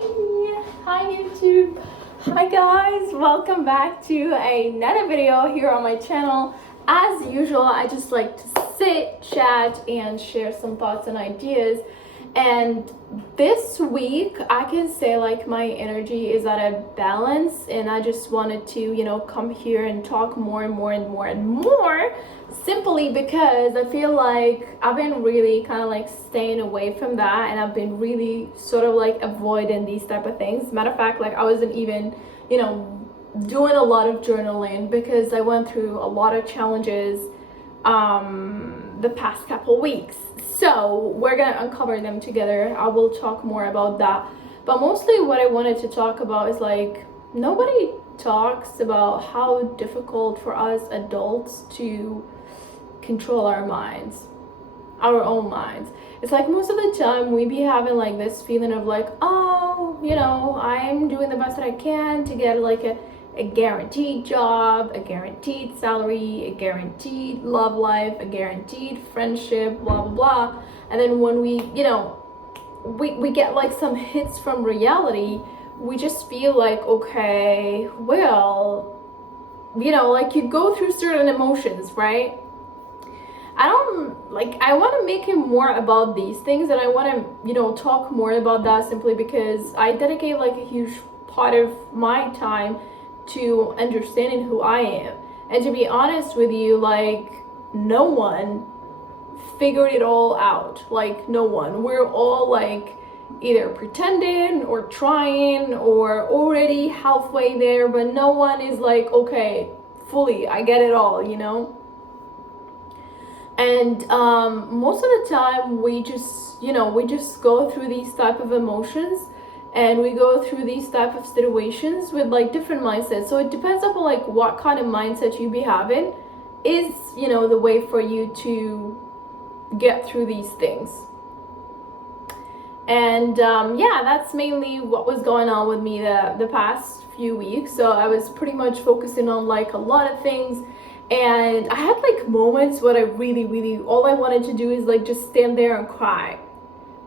Hi YouTube. Hi guys, welcome back to another video here on my channel. As usual, I just like to sit, chat, and share some thoughts and ideas. And this week, I can say like my energy is at a balance, and I just wanted to, come here and talk more and more and more and more, simply because I feel like I've been really kind of like staying away from that, and I've been really sort of like avoiding these type of things. Matter of fact, like I wasn't even, doing a lot of journaling because I went through a lot of challenges the past couple weeks. So we're gonna uncover them together. I will talk more about that, but mostly what I wanted to talk about is like nobody talks about how difficult for us adults to control our minds, our own minds. It's like most of the time we be having like this feeling of like, oh, I'm doing the best that I can to get like a guaranteed job, a guaranteed salary, a guaranteed love life, a guaranteed friendship, blah blah blah. And then when we get like some hits from reality, we just feel like, okay, well, like you go through certain emotions, right? I want to make it more about these things, and I want to, talk more about that simply because I dedicate like a huge part of my time to understanding who I am. And to be honest with you, like no one figured it all out. Like no one. We're all like either pretending or trying or already halfway there, but no one is like, okay, fully, I get it all. And most of the time we just go through these type of emotions, and we go through these type of situations with like different mindsets. So it depends upon like what kind of mindset you be having is the way for you to get through these things. And yeah, that's mainly what was going on with me the past few weeks. So I was pretty much focusing on like a lot of things, and I had like moments where I really all I wanted to do is like just stand there and cry.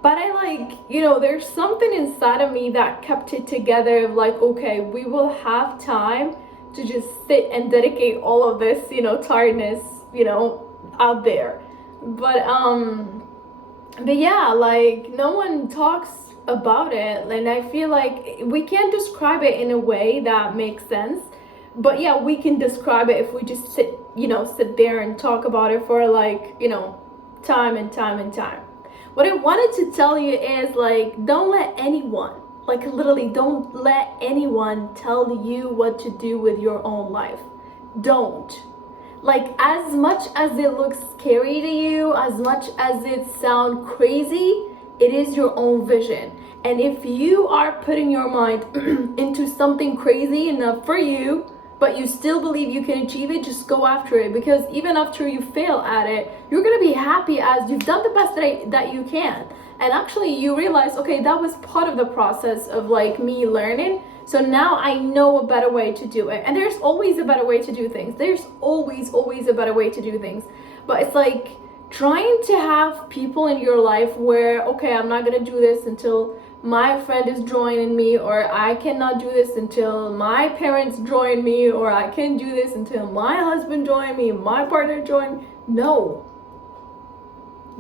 But I there's something inside of me that kept it together of like, okay, we will have time to just sit and dedicate all of this, tiredness, out there. But yeah, like no one talks about it, and I feel like we can't describe it in a way that makes sense. But yeah, we can describe it if we just sit there and talk about it for like, time and time and time. What I wanted to tell you is like, don't let anyone, like literally don't let anyone tell you what to do with your own life. Don't. Like, as much as it looks scary to you, as much as it sounds crazy, it is your own vision. And if you are putting your mind into something crazy enough for you, but you still believe you can achieve it, just go after it. Because even after you fail at it, you're gonna be happy as you've done the best that you can. And actually you realize, okay, that was part of the process of like me learning. So now I know a better way to do it. And there's always a better way to do things. There's always a better way to do things. But it's like trying to have people in your life where, okay, I'm not gonna do this until my friend is joining me, or I cannot do this until my parents join me, or I can't do this until my husband join me, my partner join me. No.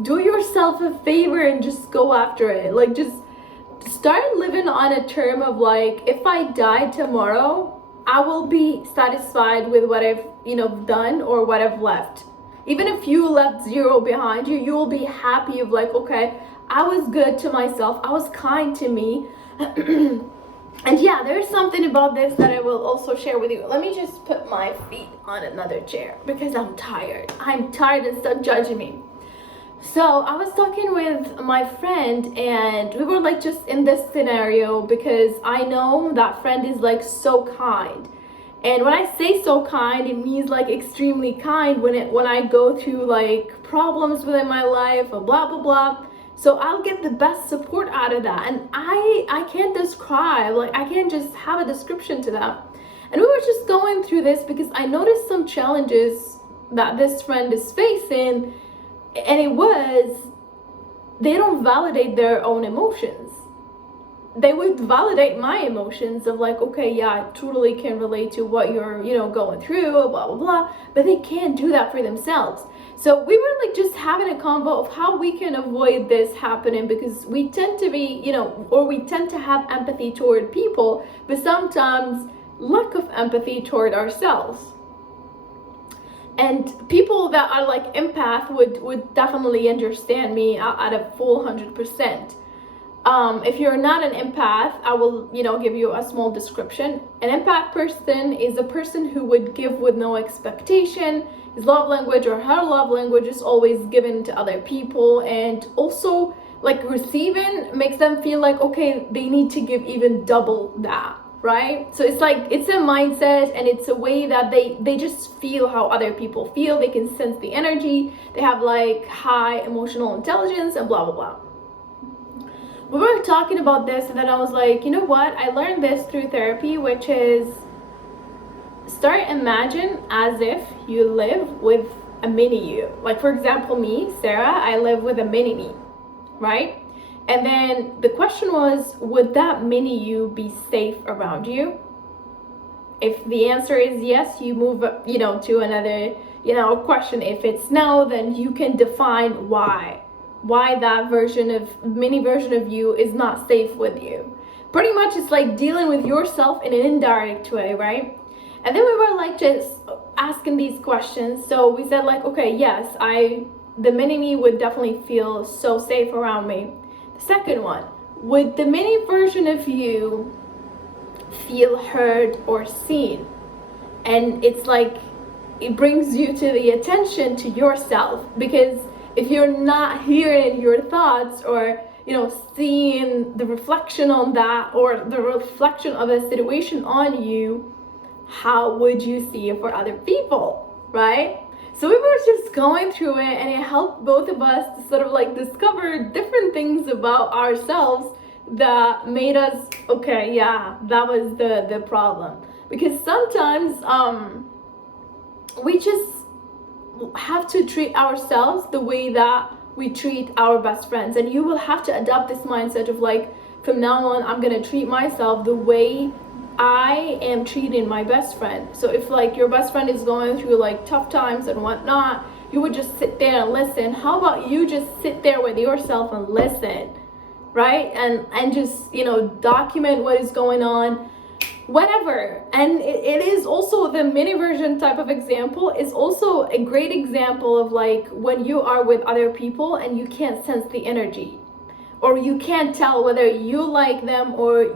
Do yourself a favor and just go after it. Like, just start living on a term of like, if I die tomorrow, I will be satisfied with what I've done or what I've left. Even if you left zero behind you, you will be happy of like, okay, I was good to myself, I was kind to me. And yeah, there's something about this that I will also share with you. Let me just put my feet on another chair because I'm tired and stop judging me. So I was talking with my friend, and we were like just in this scenario because I know that friend is like so kind. And when I say so kind, it means like extremely kind when I go through like problems within my life or blah blah blah. So I'll get the best support out of that, and I can't describe, like I can't just have a description to that. And we were just going through this because I noticed some challenges that this friend is facing, and it was they don't validate their own emotions. they would validate my emotions of like, okay, yeah, I totally can relate to what you're, going through, blah, blah, blah. But they can't do that for themselves. So we were like just having a convo of how we can avoid this happening, because we tend to be, or we tend to have empathy toward people, but sometimes lack of empathy toward ourselves. And people that are like empath would definitely understand me at a full 100%. If you're not an empath, I will, give you a small description. An empath person is a person who would give with no expectation. His love language or her love language is always given to other people, and also like receiving makes them feel like, okay, they need to give even double that, right? So it's like, it's a mindset, and it's a way that they just feel how other people feel. They can sense the energy. They have like high emotional intelligence and blah, blah, blah. We were talking about this, and then I was like, you know what? I learned this through therapy, which is imagine as if you live with a mini you. Like, for example, me, Sarah, I live with a mini me, right? And then the question was, would that mini you be safe around you? If the answer is yes, you move, to another, question. If it's no, then you can define why that mini version of you is not safe with you. Pretty much it's like dealing with yourself in an indirect way, right? And then we were like just asking these questions. So we said like, okay, yes, the mini me would definitely feel so safe around me. The second one, would the mini version of you feel heard or seen? And it's like, it brings you to the attention to yourself, because if you're not hearing your thoughts or, seeing the reflection on that, or the reflection of a situation on you, how would you see it for other people, right? So we were just going through it, and it helped both of us to sort of like discover different things about ourselves that made us, okay, yeah, that was the problem. Because sometimes we just have to treat ourselves the way that we treat our best friends. And you will have to adopt this mindset of like, from now on, I'm gonna treat myself the way I am treating my best friend. So if like your best friend is going through like tough times and whatnot, you would just sit there and listen. How about you just sit there with yourself and listen, right? And just, document what is going on, whatever. And it is also the mini version type of example is also a great example of like when you are with other people and you can't sense the energy, or you can't tell whether you like them or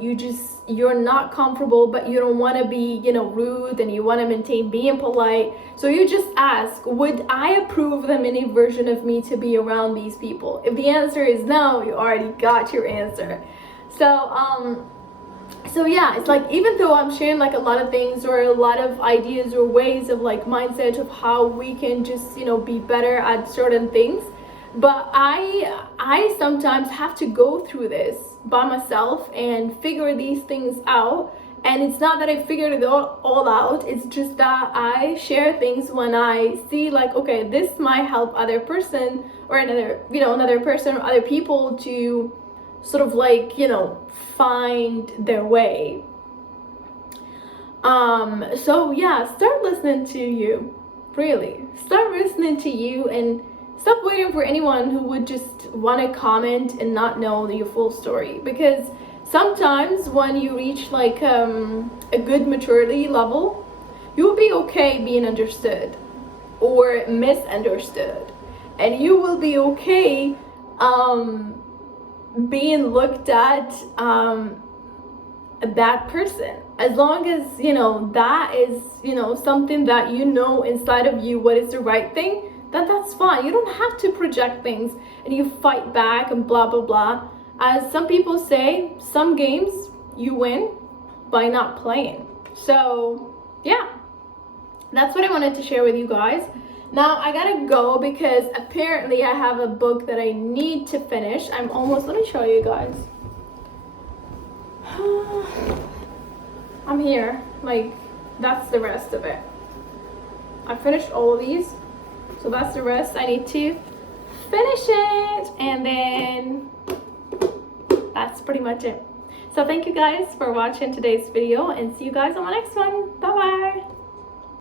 you're not comfortable, but you don't want to be, rude, and you want to maintain being polite. So you just ask, would I approve the mini version of me to be around these people? If the answer is no, you already got your answer. So yeah, it's like, even though I'm sharing like a lot of things or a lot of ideas or ways of like mindset of how we can just, be better at certain things, but I sometimes have to go through this by myself and figure these things out. And it's not that I figured it all out, it's just that I share things when I see like, okay, this might help other person or another person or other people to sort of like, find their way. So yeah, start listening to you. Really, start listening to you, and stop waiting for anyone who would just want to comment and not know your full story. Because sometimes when you reach like a good maturity level, you'll be okay being understood or misunderstood, and you will be okay being looked at a bad person, as long as that is something that inside of you what is the right thing. That's fine. You don't have to project things and you fight back and blah blah blah. As some people say, some games you win by not playing. So yeah, that's what I wanted to share with you guys. Now I gotta go because apparently I have a book that I need to finish. I'm almost, let me show you guys. I'm here, like that's the rest of it. I finished all of these, so that's the rest. I need to finish it, and then that's pretty much it. So thank you guys for watching today's video, and see you guys on the next one. Bye bye.